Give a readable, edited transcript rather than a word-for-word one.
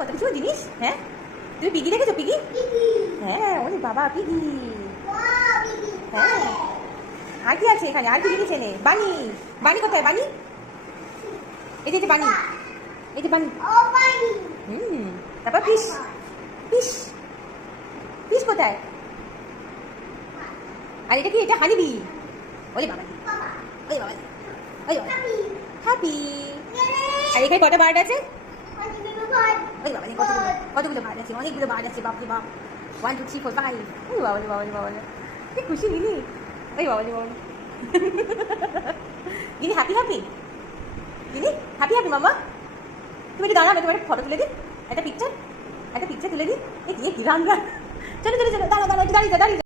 কত কিছু জিনিস। হ্যাঁ, তুমি পিগি দেখেছো? পিগি, হ্যাঁ, ওরে বাবা পিগি। হ্যাঁ, আর কি আছে এখানে? আর কি জিনিস এনে? বানি, বানি কোথায়? বানি, এই যে বানি, এই যে বানি। তারপর ফিশ, ফিশ, ফিশ কোথায়? আর এটা কি? এটা হানিবি। ওরে বাবা, ওরে বাবা, ওরে বাবা, হ্যাপি। আর এখানে কটা বার্ড আছে? ওই বাবা, কতগুলো বার্ড আছে, অনেকগুলো বার্ড আছে, বাপরে বাপ। 1 2 3 4 5। ওই বাবা, বাবা, বাবা, কি খুশি গিনি। ওই বাবা, বাবা, গিনি হ্যাপি হ্যাপি, গিনি হ্যাপি হ্যাপি। মামা তুমি একটু দাঁড়াবে, তোমার একটা ফটো তুলে দিই, একটা পিকচার তুলে দিই। এই কি গান গান। চলো চলো চলো, দাঁড়া দাঁড়া, দাঁড়িয়ে দাঁড়িয়ে।